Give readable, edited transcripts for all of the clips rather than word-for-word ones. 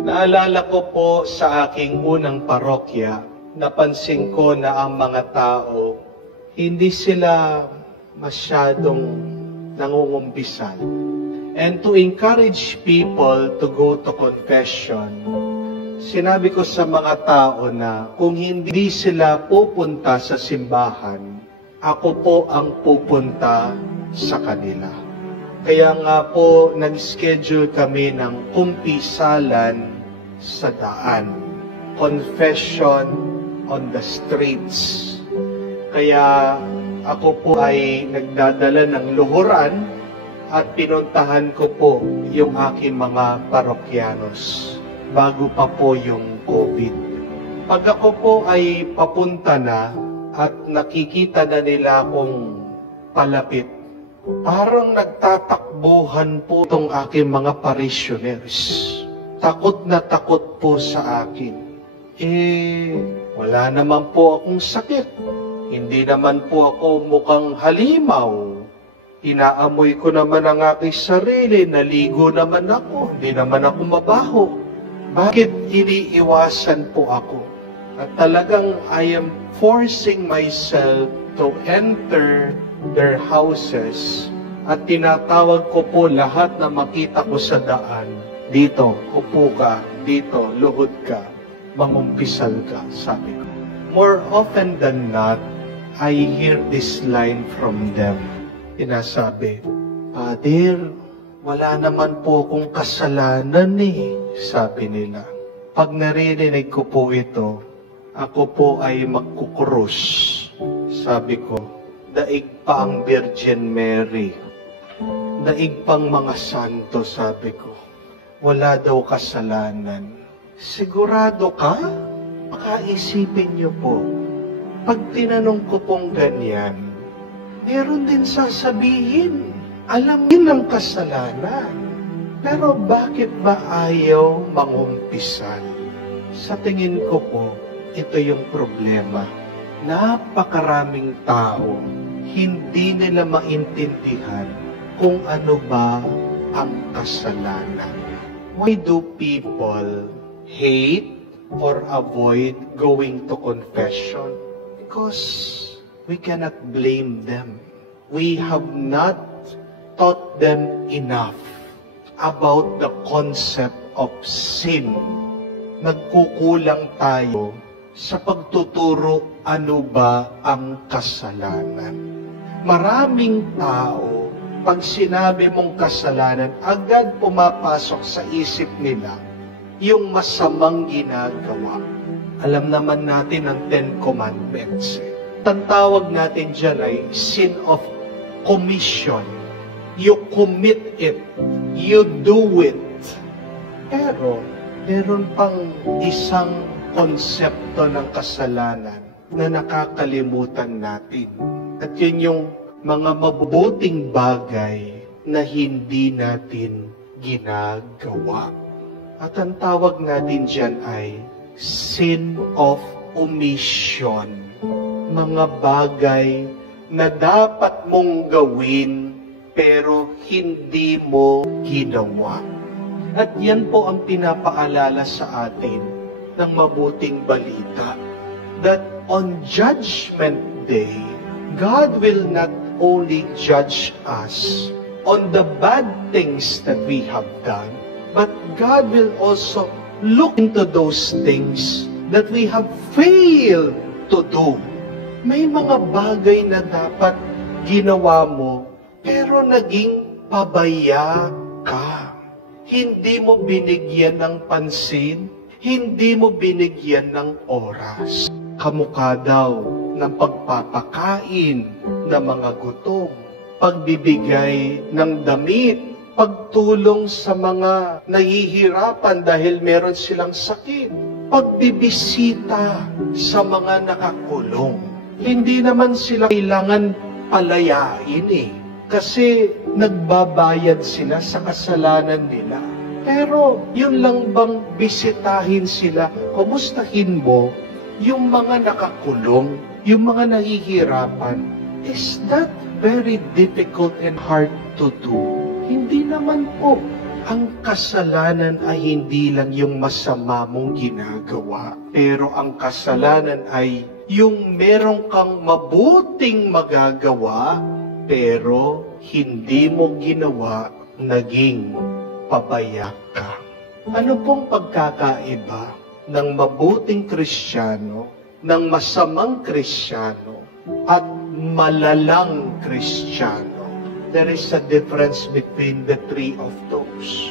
Naalala ko po sa aking unang parokya, napansin ko na ang mga tao, hindi sila masyadong nangungumpisal. And to encourage people to go to confession, sinabi ko sa mga tao na kung hindi sila pupunta sa simbahan, ako po ang pupunta sa kanila. Kaya nga po, nag-schedule kami ng kumpisalan sa daan. Confession on the streets. Kaya ako po ay nagdadala ng luhuran at pinuntahan ko po yung aking mga parokyanos bago pa po yung COVID. Pag ako po ay papunta na at nakikita na nila akong palapit, parang nagtatakbuhan po itong aking mga parishioners. Takot na takot po sa akin. Wala naman po akong sakit. Hindi naman po ako mukhang halimaw. Inaamoy ko naman ang aking sarili. Naligo naman ako. Hindi naman ako mabaho. Bakit iniiwasan po ako? At talagang I am forcing myself to enter their houses at tinatawag ko po lahat na makita ko sa daan. Dito, upo ka. Dito, luhod ka. Mangumpisal ka, sabi ko. More often than not, I hear this line from them. Sinasabi, Father, wala naman po akong kasalanan sabi nila. Pag naririnig ko po ito, ako po ay magkukrus. Sabi ko, daig pa ang Virgin Mary. Daig pang mga santo, sabi ko. Wala daw kasalanan. Sigurado ka? Makaisipin niyo po. Pag tinanong ko pong ganyan, meron din sasabihin, alam din ang kasalanan. Pero bakit ba ayaw mangumpisan? Sa tingin ko po, ito yung problema. Napakaraming tao, hindi nila maintindihan kung ano ba ang kasalanan. Why do people hate or avoid going to confession? Because we cannot blame them. We have not taught them enough about the concept of sin. Nagkukulang tayo sa pagtuturo ano ba ang kasalanan. Maraming tao, pag sinabi mong kasalanan, agad pumapasok sa isip nila yung masamang ginagawa. Alam naman natin ang Ten Commandments. Tantawag natin dyan ay sin of commission. You commit it. You do it. Pero, meron pang isang konsepto ng kasalanan na nakakalimutan natin. At yun yung mga mabubuting bagay na hindi natin ginagawa. At ang tawag natin dyan ay sin of omission. Mga bagay na dapat mong gawin pero hindi mo ginawa. At yan po ang pinapaalala sa atin ng mabuting balita. That on Judgment Day, God will not only judge us on the bad things that we have done, but God will also look into those things that we have failed to do. May mga bagay na dapat ginawa mo, pero naging pabaya ka. Hindi mo binigyan ng pansin, hindi mo binigyan ng oras. Kamukha daw ng pagpapakain ng mga gutom, pagbibigay ng damit, pagtulong sa mga nahihirapan dahil meron silang sakit, pagbibisita sa mga nakakulong. Hindi naman sila kailangan palayain kasi nagbabayad sila sa kasalanan nila. Pero yun lang bang bisitahin sila, kumustahin mo yung mga nakakulong, yung mga nahihirapan? Is that very difficult and hard to do? Hindi naman po. Ang kasalanan ay hindi lang yung masama mong ginagawa, pero ang kasalanan ay yung meron kang mabuting magagawa, pero hindi mo ginawa, naging pabaya ka. Ano pong pagkakaiba ng mabuting Kristiyano, ng masamang Kristiyano, at malalang Kristiyano? There is a difference between the three of those.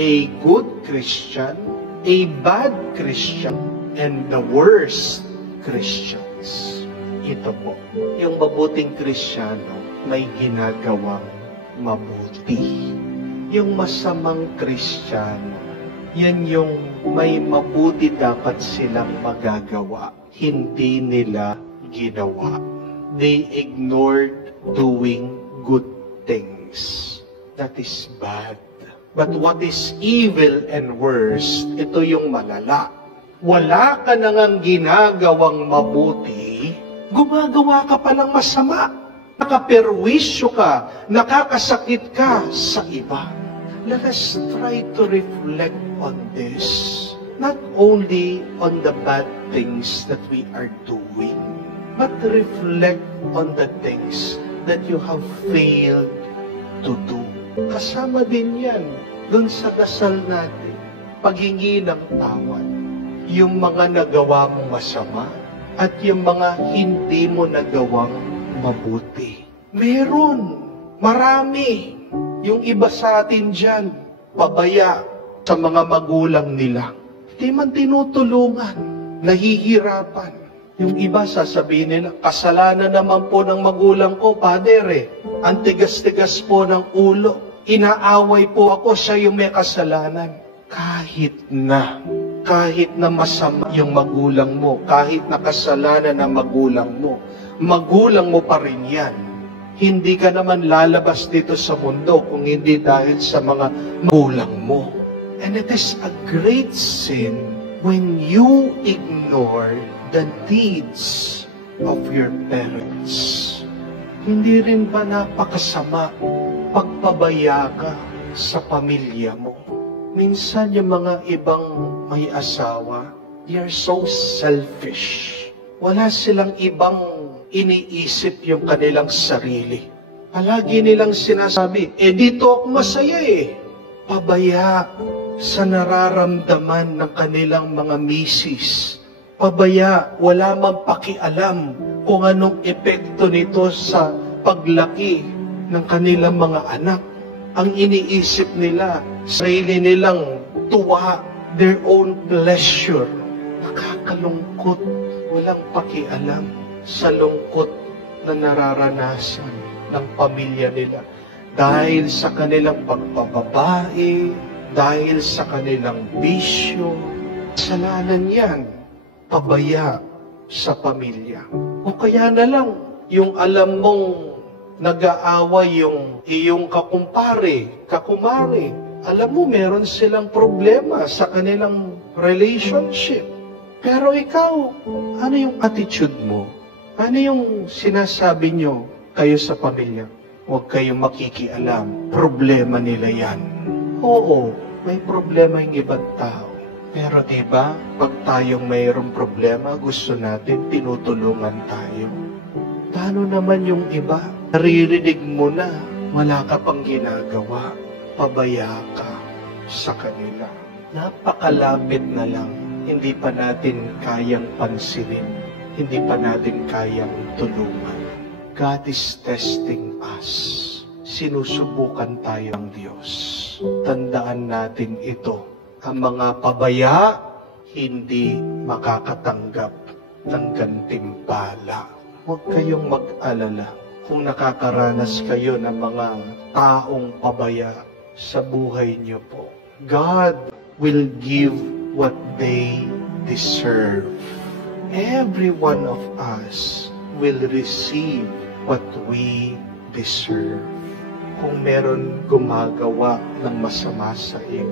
A good Christian, a bad Christian, and the worst Christians. Ito po, yung mabuting Kristiyano may ginagawang mabuti. Yung masamang Kristiyano, yan yung may mabuti dapat silang magagawa. Hindi nila ginawa. They ignored doing good things. That is bad. But what is evil and worse, ito yung malala. Wala ka nang ginagawang mabuti, gumagawa ka pa ng masama. Nakaperwisyo ka, nakakasakit ka sa iba. Let us try to reflect on this. Not only on the bad things that we are doing, but reflect on the things that you have failed to do. Kasama din yan dun sa dasal natin, paghingi ng tawad. Yung mga nagawa mong masama at yung mga hindi mo nagawang mabuti. Meron, marami. Yung iba sa atin dyan, pabaya sa mga magulang nila. Di man tinutulungan, nahihirapan. Yung iba sasabihin nila, kasalanan naman po ng magulang ko, Padre. Ang tigas-tigas po ng ulo. Inaaway po ako, siya yung may kasalanan. Kahit na masama yung magulang mo, kahit na kasalanan ng magulang mo pa rin yan. Hindi ka naman lalabas dito sa mundo kung hindi dahil sa mga magulang mo. And it is a great sin when you ignore the deeds of your parents. Hindi rin ba napakasama pagpabaya ka sa pamilya mo? Minsan yung mga ibang may asawa, they are so selfish. Wala silang ibang iniisip yung kanilang sarili. Palagi nilang sinasabi, dito ako masaya Pabaya sa nararamdaman ng kanilang mga misis. Pabaya, wala mang pakialam kung anong epekto nito sa paglaki ng kanilang mga anak. Ang iniisip nila, sarili nilang tuwa, their own pleasure. Nakakalungkot, walang pakialam sa lungkot na nararanasan ng pamilya nila. Dahil sa kanilang pagpapabae, dahil sa kanilang bisyo, kasalanan yan. Pabaya sa pamilya. O kaya na lang, yung alam mong nag-aaway yung iyong kakumare, alam mo meron silang problema sa kanilang relationship. Pero ikaw, ano yung attitude mo? Ano yung sinasabi nyo kayo sa pamilya? Huwag kayong makikialam. Problema nila yan. Oo, may problema yung ibang tao. Pero diba, pag tayong mayroong problema, gusto natin tinutulungan tayo. Paano naman yung iba? Naririnig mo na, wala ka pang ginagawa, pabaya ka sa kanila. Napakalapit na lang, hindi pa natin kayang pansinin, hindi pa natin kayang tulungan. God is testing us. Sinusubukan tayo ng Diyos. Tandaan natin ito. Ang mga pabaya, hindi makakatanggap ng gantimpala. Huwag kayong mag-alala kung nakakaranas kayo ng mga taong pabaya sa buhay niyo po. God will give what they deserve. Every one of us will receive what we deserve. Kung meron gumagawa ng masama sa iyo,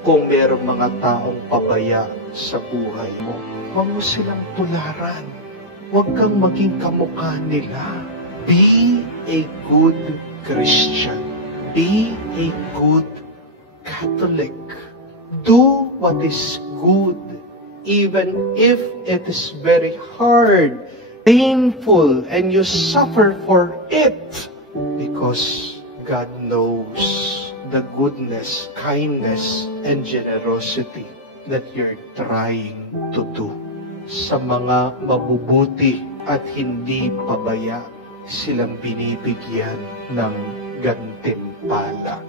kung meron mga taong pabaya sa buhay mo, huwag mo silang tularan. Huwag kang maging kamukha nila. Be a good Christian. Be a good Catholic. Do what is good, even if it is very hard, painful, and you suffer for it, because God knows the goodness, kindness, and generosity that you're trying to do. Sa mga mabubuti at hindi pabaya, silang binibigyan ng gantimpala.